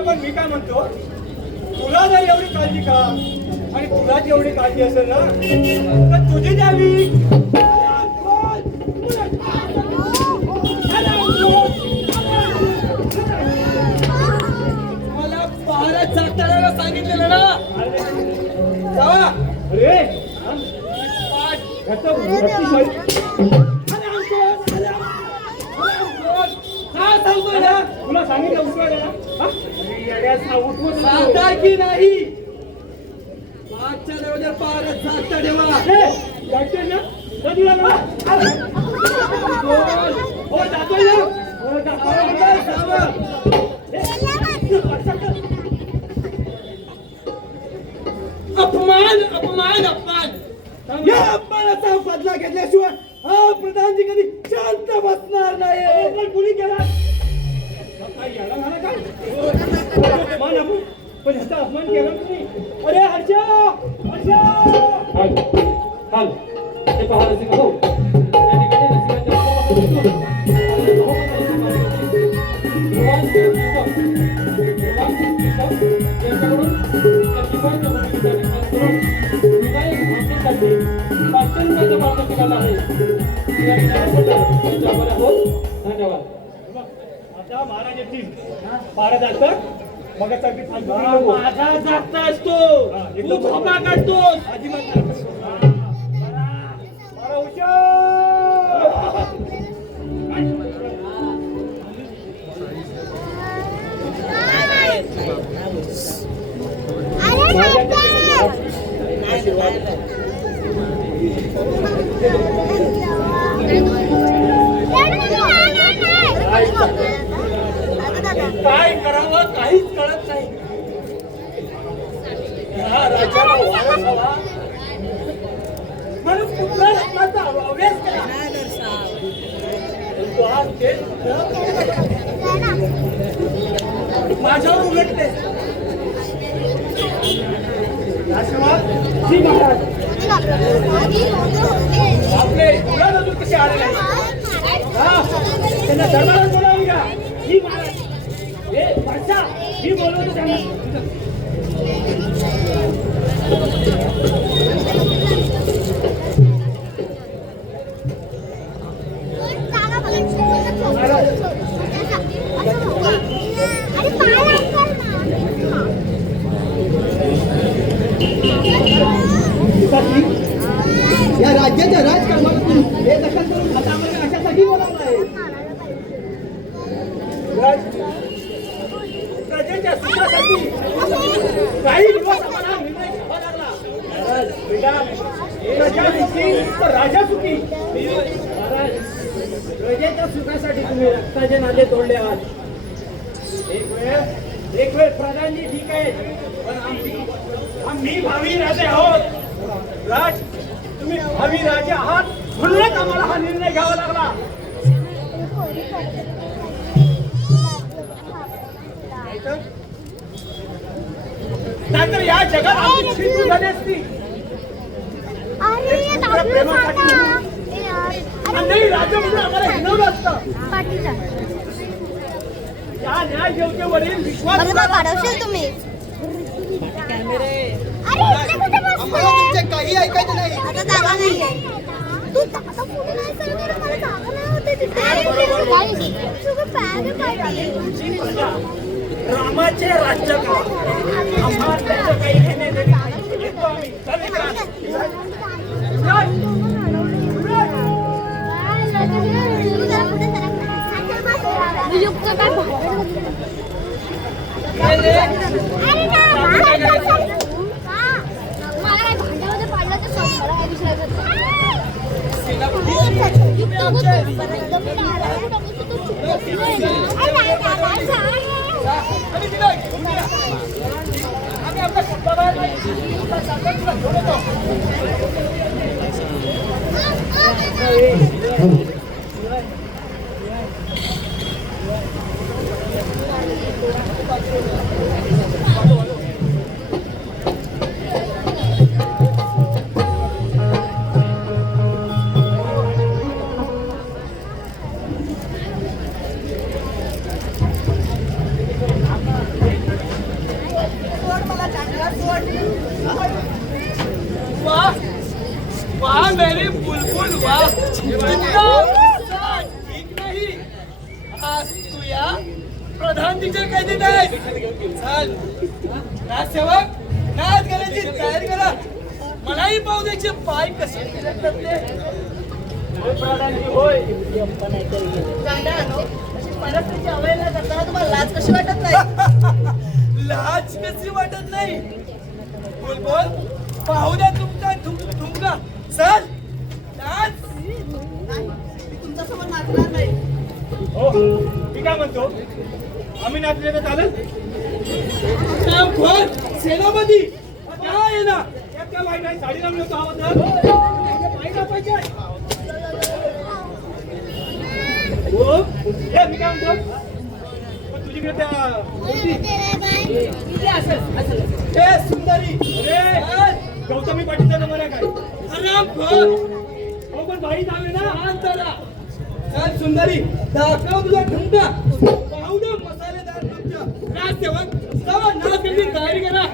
बरं पण मी काय म्हणतो, तुला जर एवढी काळजी का आणि तुला जेवढी काळजी असेल ना तर तुझी द्यावी. मला पहारात जाताना सांगितलेलं ना. जावा. अरे तुला सांगितलं सांगता की नाही. मागच्या दरवाजा पहारात जाता ठेवा. जायचंय ना कधी आला? हो जातोय ना. हो अपमान अपमान अपमान. या अपमानाचा बदला घेतल्याशिवाय हा प्रधानजी कधी शांत बसणार नाही. कुणी केला काय याला झाला काय अपमान? आपण पण ह्याचा अपमान केला तुम्ही. अरे हर्षा हर्षा हाल ते पहाराचे का हो आता महाराज येतील. महाराज असतात मग माझा जागता असतो. तू झोपा काढतोस. अजिबात मला हुशार. काय करावं काहीच कळत नाही. हा राजाला वारस हवा म्हणून पुन्हा रत्नाचा अभ्यास केला. तो आज ते माझ्यावर उलटले. जी महाराज आपले मुलं अजून कसे आले नाही. त्यांना दरबारात बोलावून घ्या. ही महाराज हे भाषा ही बोलवतो त्यांना. या राज्याच्या राजकारणातून हे दखल करून हातामध्ये अशासाठी बोलावलं आहे. प्रजेच्या सुखासाठी काही दिवस आम्हाला निर्णय घ्यावा लागला. प्रजा सुखी तर राजा सुखी. प्रजेच्या सुखासाठी तुम्ही रक्ताचे नाते तोडले आहात. एक वेळ प्रधानजी ठीक आहे पण आम्ही भावी राजे आहोत. राज तुम्ही भावी राजे आहात म्हणूनच आम्हाला हा निर्णय घ्यावा लागला. नाहीतर या जगात आमची शिस्त झाली असती. नाही राजा म्हणून आम्हाला हिनवलं असतं. या न्याय देवतेवरील विश्वास तुम्ही आम्हाला तुमचे काही ऐकायचं नाही. आता जागा नाहीये. तू आता पुढे नाही सरणार. मला जागा नाही होते तिथे. सगळं पॅग पाहिजे. रामाचे राज्य का आम्हाला त्याचं काही घेणे देणे नाही. येतो आम्ही. चल इकडं. ठीक नाही आज तू या प्रधानजीच्या कैदेत आहेस. चल राजसेवक नाच करायची तयारी करा. मलाही पाहू द्यायचे पाय कसे फिरकतात ते. लाज कशी वाटत नाही? लाज कशी वाटत नाही? बोल बोल पाहू द्या तुमचा ठुमका. चल नाच. मी तुमच्यासमोर नाचणार नाही. हो मी काय म्हणतो आम्ही नाचले तर चालेल. सेनापती काय आहे ना त्या वाईट आहे साडी लावली होतो पाहिजे पाहिजे. हो हे मी काय म्हणतो पण तुझीकडे त्या हे सुंदरी. अरे गौतमी पाटीलचा नंबर आहे काय? हो पण बाई जावे ना. चल सुंदरी दाखव तुझा ठुमका. पाहू दे मसालेदार नृत्य. नाच सेवक चला नाच करण्याची तयारी करा.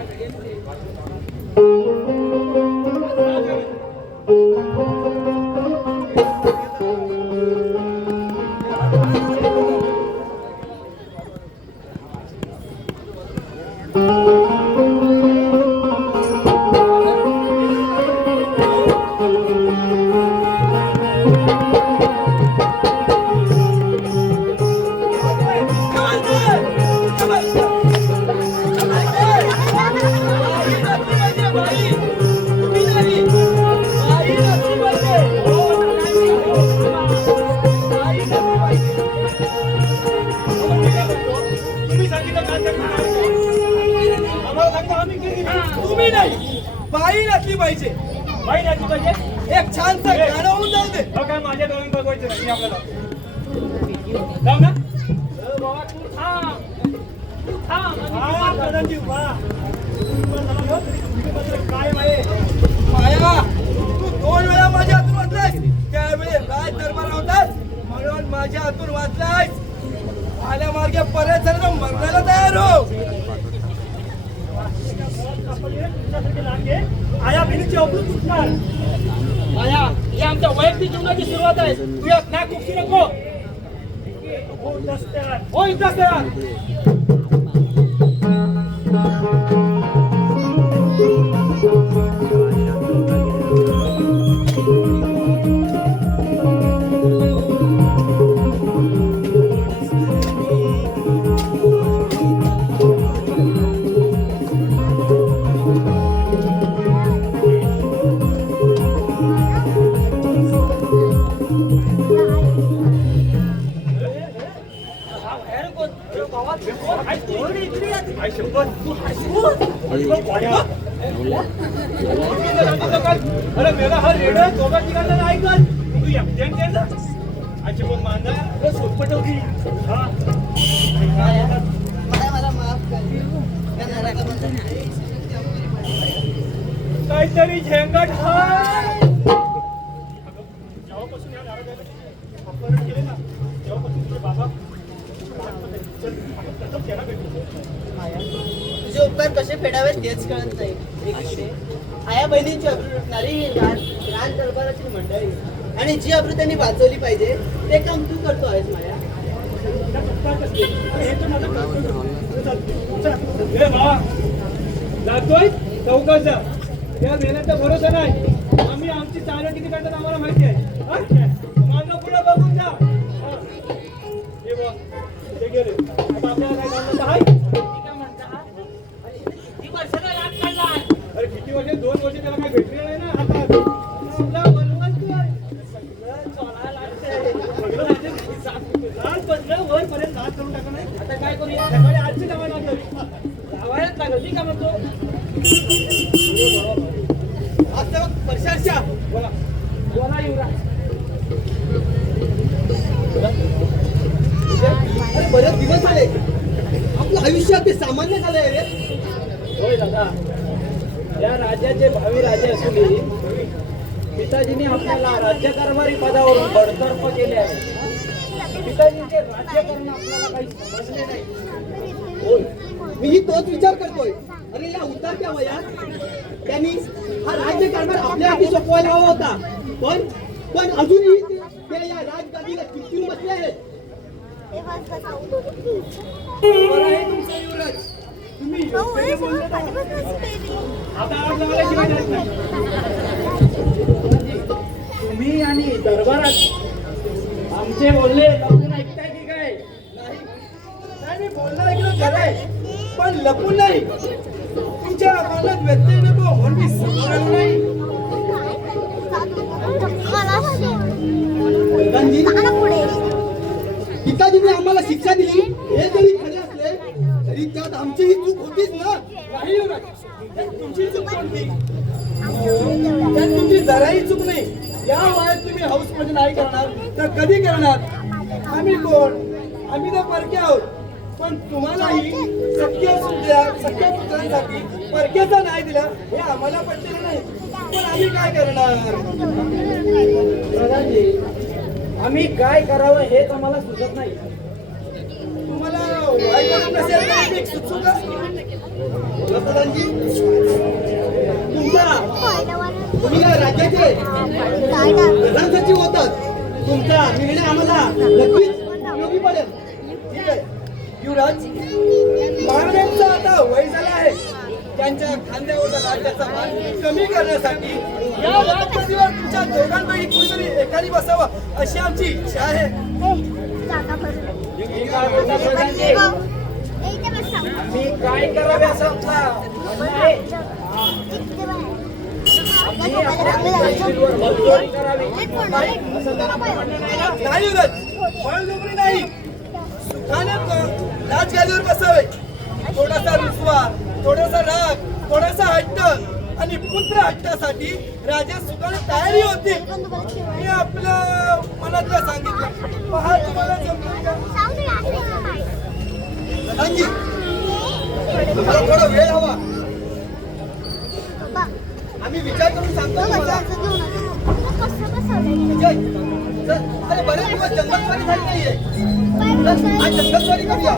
तुम्ही सांगितलं काय करणार आम्हाला सांगता आम्ही केली. तुम्ही नाही बाई नाचली पाहिजे. बाई नाचली पाहिजे. एक छानसं गाणं होऊन जाऊ दे. हो काय माझ्या डोळ्यात बघवायचं नाही. मी आपल्याला जाऊ ना. बाबा तू थांब प्रधानजी वा काय माये माया तू 2 वेळा माझ्या हातून वाचलायस. त्यावेळी राज दरबार होतास म्हणून माझ्या हातून वाचलायस. आल्या मार्गे परत जर मरणाला तयार हो. आया बहिणीची अवधूत सुटणार. माया ही आमच्या वैयक्तिक जीवनाची सुरुवात आहे. तू यात नाक खुपशी नको. हो दस्त्यात हो इथंच तयार. आई शपथ अरे मेरा हा रेड दोघा ठिकाणला नाही ऐकत तू एकट्याने केलं. आजची पण मांदा सोपट होती. मला माफ कर. या नाटकाबद्दल काहीतरी झेंगट हाय. जेव्हापासून या नाराजाला अपहरण केले ना तेव्हापासून तुझे बाबा तुझे उपकार कसे फेडावेत तेच कळत नाही. एकीकडे आया बहिणींची अब्रू लुटणारी ही राज दरबाराची मंडळी आणि जी अब्रू त्यांनी वाचवली पाहिजे ते काम तू करतो आहेस माया. जातोय चौकाचा या मेहनतचा भरोसा नाही. आम्ही आमची चालू किती करतात आम्हाला माहिती आहे. मागं पुढे बघून जा. हे बघ ते गेले. आता आपल्याला काय काम आहे? अरे किती वर्ष 2 वर्ष त्याला काय भेटले नाही ना. आता तुला बनवायचं आहे. वरपर्यंत नाच करून टाका नाही. आता काय करूया सकाळी आजची कामं लावायलाच लागल. मी काय म्हणतो आता वर्षाच्या बोला बोला युवराज. अरे बरेच दिवस झाले. आपलं आयुष्य अगदी सामान्य झालंय रे. होय दादा या राज्याचे भावी राजे असूनही पिताजींनी आपल्याला राज्यकारभारी पदावरून बडतर्फ केले आहे. पिताजींचे राज्य करणं आपल्याला काही समजले नाही. होय मीही तोच विचार करतोय. अरे या उतरत्या वयात त्यांनी हा राज्यकारभार आपल्या हाती सोपवायला हवा होता. पण अजूनही उभे या राजगादीला चिकटून बसले आहेत. हे बस बसावं. बरं आहे तुमचं युवराज. तुम्ही हो, योग्य हे बोलले सगळं तर. पाठीमागूनच पेरली. आता आग लावायची गरज नाही. तुम्ही आणि दरबारात आमचे बोलले लपून ऐकताय की काय? नाही मी बोलणार ऐकलं खरं आहे पण लपून नाही. तुमच्या बोलण्यात व्यत्यय नको म्हणून मी समजलं नाही. मला सोड. प्रधानजी, चला पुढे. पिताजींनी आम्हाला शिक्षा दिली हे जरी खरे असले तरी त्यात आमचीही चूक होतीच ना. नाही युवराज, त्यात तुमची चूक कोणती? त्यात तुमची जराही चूक नाही. या वयात तुम्ही हाऊस मध्ये नाही करणार तर कधी करणार? आम्ही कोण? आम्ही तर परके आहोत. पण तुम्हालाही सख्य पुत्रांसाठी परकेचा नाही दिला हे आम्हाला पटलेलं नाही. पण आम्ही काय करणार? प्रधानजी, आम्ही काय करावं हेच आम्हाला सुचत नाही. तुम्हाला वाईट वाटत नसेल तर मी एक सुचवू का? बोला प्रधानजी. तुम्ही या राज्याचे काय ना प्रधान सचिव होतात. तुमचा निर्णय आम्हाला नक्कीच उपयोगी पडेल. ठीक आहे युवराज, महाराजांचा आता वय झाला आहे. त्यांच्या खांद्यावरचा राज्याचा भार कमी करण्यासाठी या राजगद्दीवर तुमच्या दोघांपैकी कुणीतरी एकाने बसावं अशी आमची इच्छा आहे. जागा भरून. मी काय बोलतो प्रधानजी? इथे बसा. मी काय करावे असं आपला म्हणणं आहे. आम्ही आपल्या मुलांवर बलजोरी करावी असं तर आपलं म्हणणं नाही ना. नाही युवराज, बळजबरी नाही. सुखाने राजगादीवर बसावे. थोडासा रुसवा, थोडासा राग, थोडासा हट्ट आणि पुत्र हट्टासाठी राजा सुखाने तयारी होती. मी आपलं मनातलं सांगितलं. पहा तुम्हाला जमलं का? प्रधानजी, आम्हाला थोडा वेळ हवा. आम्ही विचार करून सांगतो तुम्हाला. विजय, चल, अरे बरेच दिवस जंगलस्वारी झाली नाहीये. चल, आज जंगलस्वारी करूया.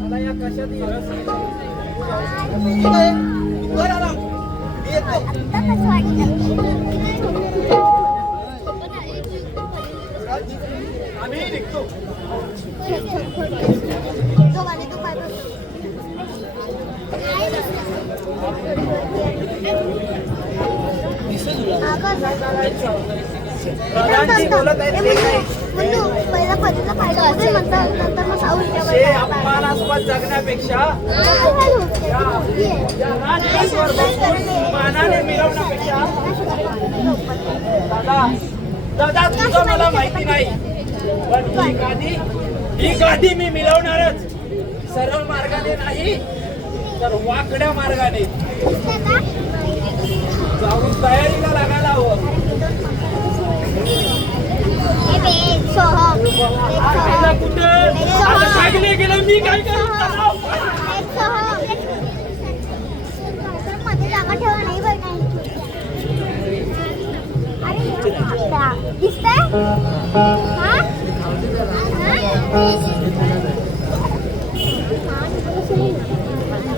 मला या कशातही रस नाही. ठीक आहे, तू कर आराम. मी येतो. आम्ही निघतो. प्रधानजी बोलत आहेत ते काय? पहिला पतीला फायदा होते म्हणतात नंतर मग हे अपमानास्पद जगण्यापेक्षा या राजगादीवर बसून मानाने मिरवण्यापेक्षा दादा तुझं मला माहिती नाही पण ही गादी मी मिळवणारच. सरळ मार्गाने नाही तर वाकड्या मार्गाने जाऊन तयारीला लागायला हवं. आईला कुठं आता सांगले गेलं मी काय करू? मध्ये जागा ठेवा नाही बघ दिसतंय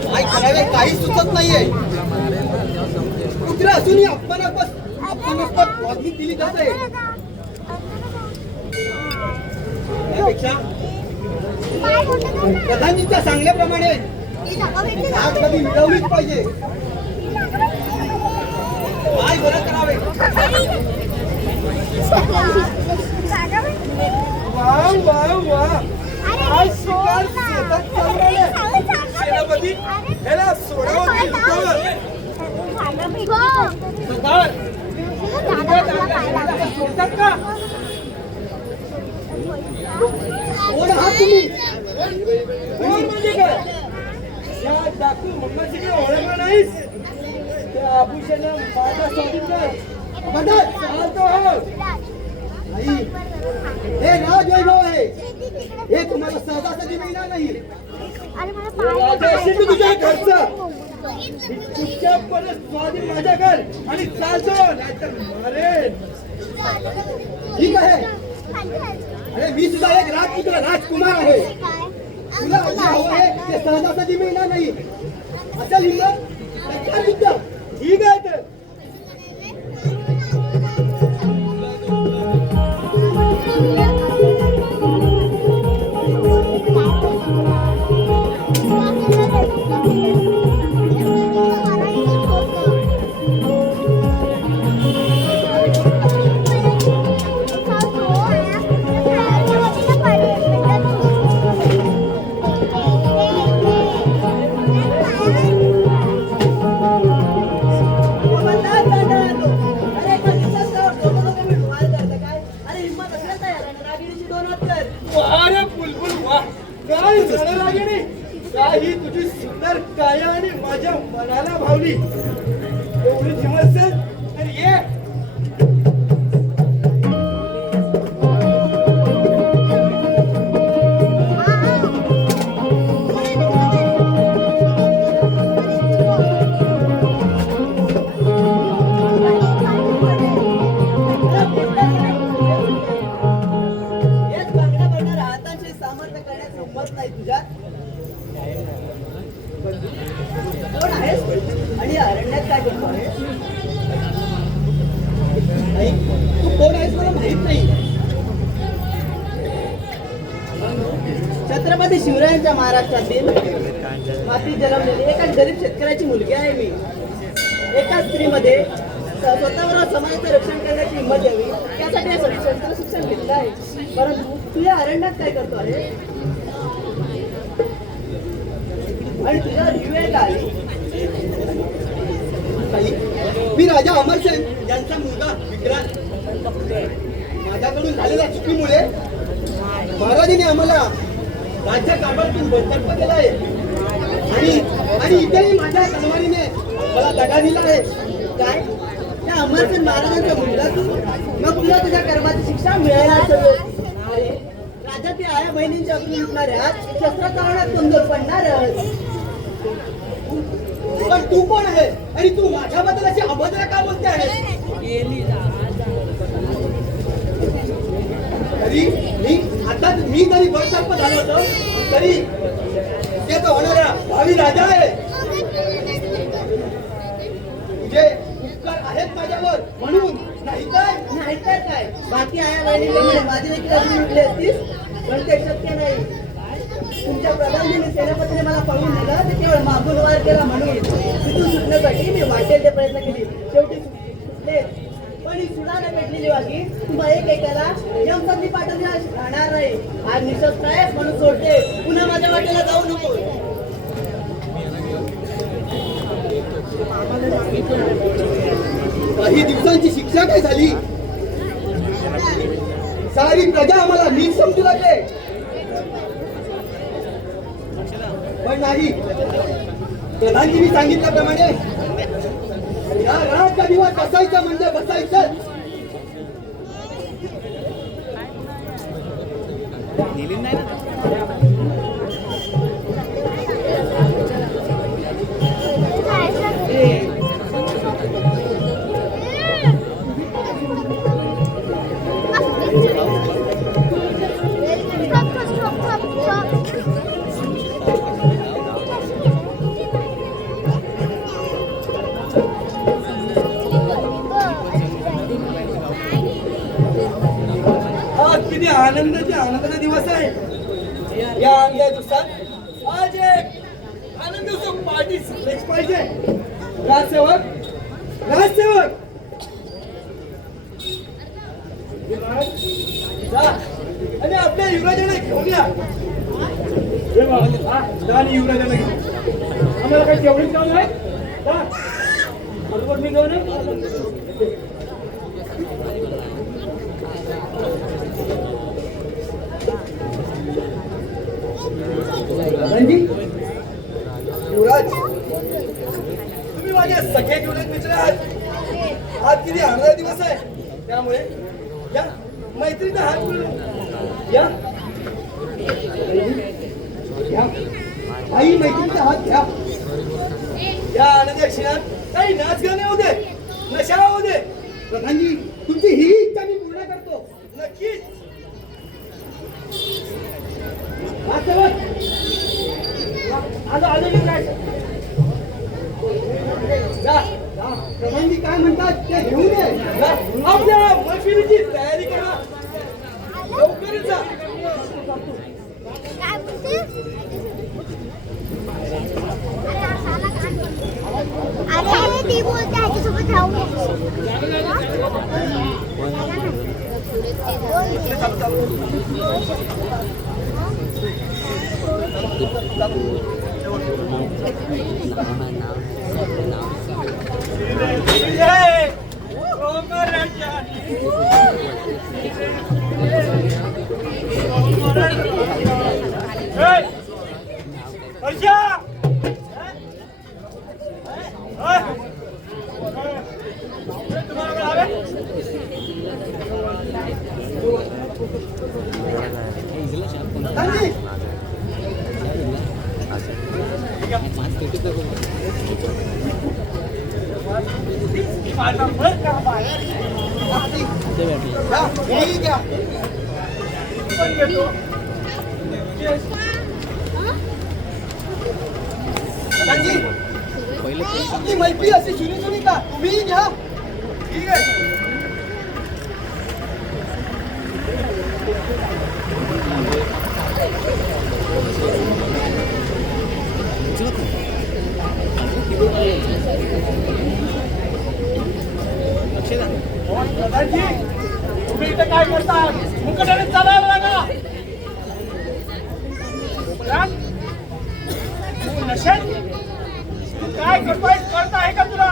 काय करावे काही सुचत नाहीये. कुत्रे असूनही अपमानास्पद वागणूक दिली जाते. त्यापेक्षा प्रधानजींच्या सांगण्याप्रमाणे आग कधी मिळवलीच पाहिजे. काय बरं करावे? वा वा वा, आज शिकार शेतात चालू आहे. सेनापती ह्याला सोडावं की लुटावं? सरदार, ह्याला सोडतात का? कोण आहात तुम्ही? कोण म्हणजे काय? या डाकू मम्माची ओळखलं नाहीस? त्या आभूषण माझा स्वाधीन कर. मदत! चालतो हो. आई, हे राजवैभव आहे. हे तुम्हाला सहजासहजी मिळणार नाही. राजा असेल तर तुझ्या घरचा चुपचापपणे स्वाधीन माझ्या घर आणि चालतो नाहीतर मारेन. ठीक आहे. अरे मी सुद्धा एक राजपुत्र राजकुमार आहे. तुला जे हवं आहे ते सहजासहजी मिळणार नाही. असेल हिंमत तर युद्ध. ठीक आहे तर ही तुझी सुंदर काया आणि माझ्या मनाला भावली. एवढी जीव असेल तर ये. हेच बांगड्या भरणाऱ्या हातांशी सामर्थ्य करण्याचं हिंमत नाही तुझ्यात. कोण आहेस आणि या अरण्यात काय करतो आहेस? आई, तू कोण आहेस मला माहित नाही. छत्रपती शिवरायांच्या महाराष्ट्रातील मातीत जन्मलेली एका गरीब शेतकऱ्याची मुलगी आहे मी. एका स्त्रीमध्ये स्वतःवर समाजाचं रक्षण करण्याची हिंमत द्यावी यासाठी या संस्थेचं शिक्षण घेतलं आहे. परंतु तू या अरण्यात काय करतो आहे आणि तुझ्यावर ही वेळ का आली? आई, मी राजा अमरसेन यांचा मुलगा विक्रांत. माझ्याकडून झालेल्या चुकीमुळे महाराजांनी आम्हाला राज्य कारभारातून बडतर्फ केलं आहे आणि इथेही माझ्या तलवारीने मला दगा दिला आहे. काय त्या अमरसेन महाराजांचा मुलगा तू? मग तुला तुझ्या कर्माची शिक्षा मिळायला असेल. अरे राजाच्या आया बहिणींच्या अग्नी लुटणाऱ्या शस्त्र चालवण्यात कमजोर पडणार. पण तू कोण आहे आणि तू माझ्याबद्दल अशी अभद्र का बोलते आहे? मी जरी बडतर्फ झालो होतो तरी ते तर होणारा भावी राजा आहे. तुझे उपकार आहेत माझ्यावर म्हणून, नाही काय? नाही तर काय बाकी आया बहिणींप्रमाणे माझी देखील अग्नी लुटली असतीस, पण ते शक्य नाही. तुमच्या प्रधानमंत्री सेनापतीने मला पळवून दिलं ते केवळ मागून वार केला म्हणून. तिथून सुटण्यासाठी मी वाटेल ते प्रयत्न केले, शेवटी सुटले. पण ही सुडाने भेटलेली वागी तुम्हा एकेकाला यमसंधी पाठवली राहणार नाही. आज निशस्त्र आहेस म्हणून सोडते, पुन्हा माझ्या वाटेला जाऊ नको. काही दिवसांची शिक्षा काय झाली? सारी प्रजा आम्हाला नीट समजू लागले. पण नाही, प्रधानजींनी सांगितल्याप्रमाणे या रात दिवस बसायचं म्हणजे बसायचं. किती आनंदाचा दिवस आहे. या दिवसात आज एक आनंदाचं पार्टी झालीच पाहिजे. राजसेवक जा आणि आपल्या युवराजाला घेऊन या. युवराजाला घेऊन आम्हाला काही तेवढीच काम आहे. बरोबर मी घेऊन युवराज, तुम्ही माझ्या सगळे युवराज मित्र आहात. आज किती आनंदाचा दिवस आहे, त्यामुळे या मैत्रीचा हात मिळून या. आई मैत्रीचा हात घ्या. या आनंदाच्या क्षणात काही नाच गाणे होऊ दे, नशा होऊ दे. प्रधानजी, तुमची ही इच्छा मी पूर्ण करतो. नक्कीच. आलो युवराज. जा, प्रधानजी काय म्हणतात ते घेऊन ये. जा. आपल्या मैफिलीची तयारी करा. लवकरच जा. काय बोलते? अरे ती बोलते आजीसोबत राहू नको. जय ओमराजा. हर्षा तुम्हाला मिळावे प्रधानजी माझा बरं का बाहेर यही क्या पण घेतो प्रधानजी आपली मैत्री अशी सुनी सुनी का तुम्ही घ्या ठीक आहे प्रधानजी तुम्ही इथे काय करता मुकटाने चालायला लागा प्रधान तू नशेल तू काय करतोय कळत आहे का तुला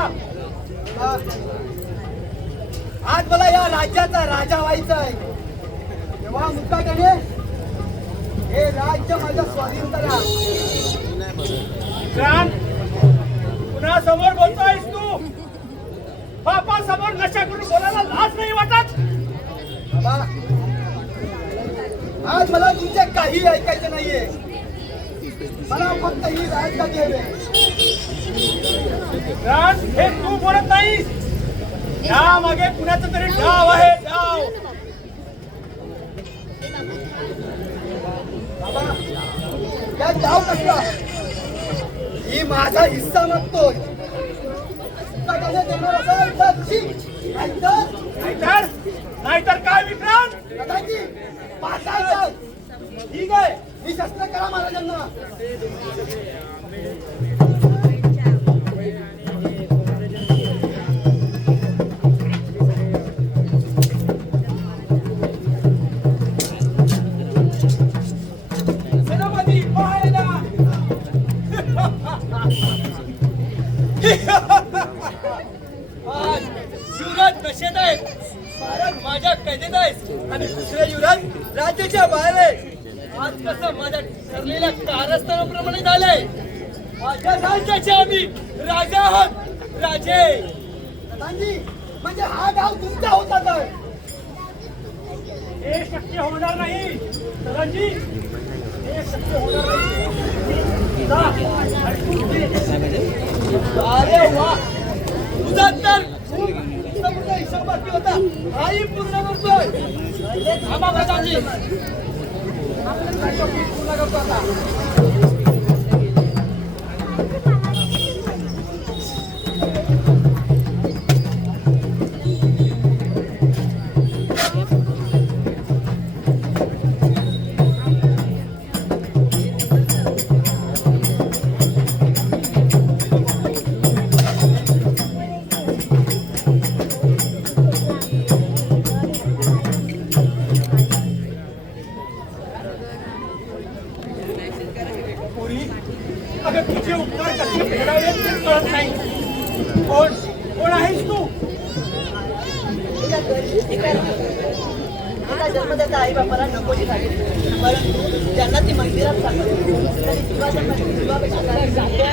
आज मला या राज्याचा राजा व्हायचा आहे तेव्हा मुकाट्याने हे राज्य माझ्या स्वाधीन करा प्रधान पुन्हा समोर बोलतोयस तू बापा समोर नशा करून बोलायला लाज नाही वाटत बाबा आज मला तुमचे काही ऐकायचे नाहीये मला फक्त ही राजगादी हवी राज हे तू बोलत नाहीस या मागे कुणाचं तरी डाव आहे डाव बाबा या जाऊ कसला ही माझा हिस्सा मागतोय मुकाट्याने देणार असेल तर ठीक नाहीतर नाहीतर काय विक्रांत प्रधानजी पाचायचं ठीक आहे ही शस्त्र करा महाराजांना सेनापती पाहायला आज युवराज नशेत आहे महाराज माझ्या कैदेत आहेस आणि दुसरे युवराज राज्याच्या बाहेर आहे आज कसं माझ्या ठरलेल्या कारस्थानाप्रमाणे झालंय माझ्या राज्याचे आम्ही राजा आहोत राजे प्रधानजी म्हणजे हा गाव तुमचा होता तर हे शक्य होणार नाही प्रधानजी हे शक्य होणार नाही जा, आणि तू घे. अरे वा तुझा तर संपूर्ण हिशोब बाकी होता हाही पूर्ण करतोय थांबा प्रधानजी पूर्ण करतो आता पुरी अगं तुझे उपकार कसे फेडावे ते कळत नाही कोण कोण आहेस तू एका जन्मदाता आई बापाला नकोशी झाली परंतु ज्यांना ती मंदिरात सापडली तरी शिवाच्या शिवापेक्षा काही जात्या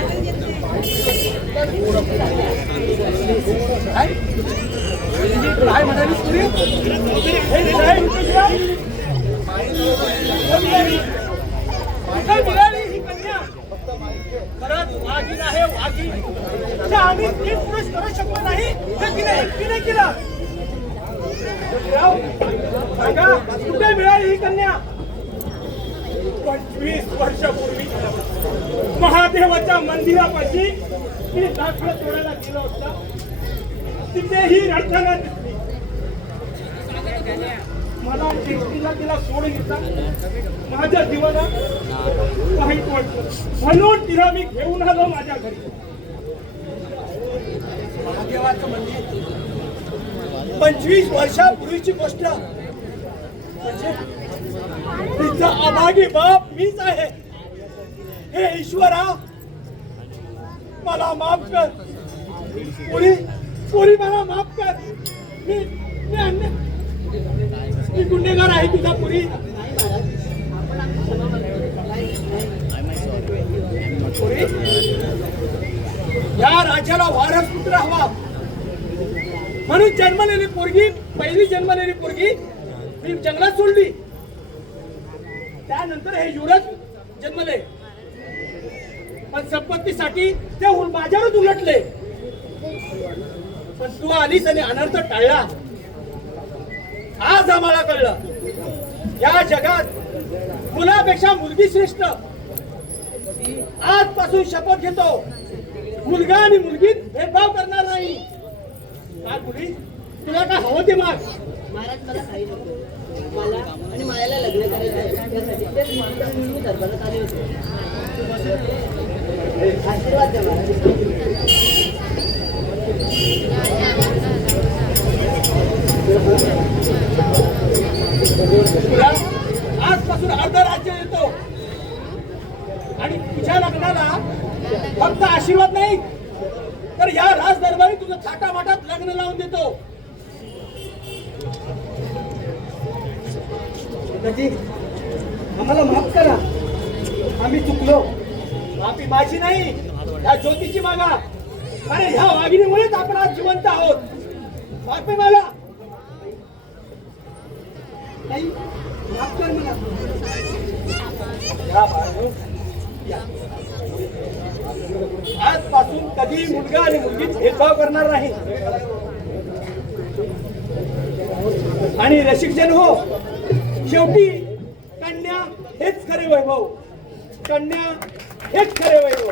तर मोठी झाली. काय म्हणालीस पुरी हे काय तुझ्या कुठे मिळाली ही कन्या खरंच वाघीण आहे वाघीण अच्छा, आम्ही तीन पुरुष करू शकलो नाही तर तिने एकटीने केला राव, सांगा कुठे मिळाली ही कन्या 25 वर्षापूर्वी महादेवाच्या मंदिरापाशी मी दाखला तोडायला गेलो होता तिथेही रडताना दिसली मला एकटीला तिला सोडून येता माझ्या जीवनात वाईट वाटलं म्हणून तिला मी घेऊन आलो माझ्या घरी महादेवाचं मंदिर 25 वर्षापूर्वीची गोष्ट म्हणजे तिचा अभागी बाप मीच आहे हे ईश्वरा मला माफ कर पुरी पुरी मला माफ कर मी गुन्हेगार आहे तुझा पुरी पोरी, या राज्याला वारस पुत्र हवा म्हणून जन्मलेली पोरगी, पहिली जन्मलेली पोरगी मी जंगलात सोडली. त्यानंतर हे युवराज जन्मले, पण संपत्तीसाठी ते माझ्यावरच उलटले. पण तू आलीस आणि अनर्थ टाळला. आज आम्हाला कळलं या जगात मुलापेक्षा मुलगी श्रेष्ठ. आजपासून शपथ घेतो, मुलगा आणि मुलगीत भेदभाव करणार नाही. काय मुली, तुला काय हवं ते माग. महाराज मला काही नको. मला आणि मायाला लग्न करायचं आहे. त्यासाठी तेच मागणं म्हणून मी दरबारात आले होते. आशीर्वाद द्या महाराज. तुला आजपासून अर्ध राज्य देतो आणि तुझ्या लग्नाला फक्त आशीर्वाद नाही तर या राज दरबारी तुझं थाटामाटात लग्न लावून देतो. दाजी, आम्हाला माफ करा, आम्ही चुकलो. माफी माझी नाही, या ज्योतीची मागा. अरे ह्या वाघिणीमुळेच आपण आज जिवंत आहोत. माफी मागा. ताई, माफ कर मला. या बाळांनो, या. आजपासून कधी मुलगा आणि मुलगी भेदभाव करणार नाही. आणि रसिकजन हो, शेवटी कन्या हेच खरे वैभव. कन्या हेच खरे वैभव.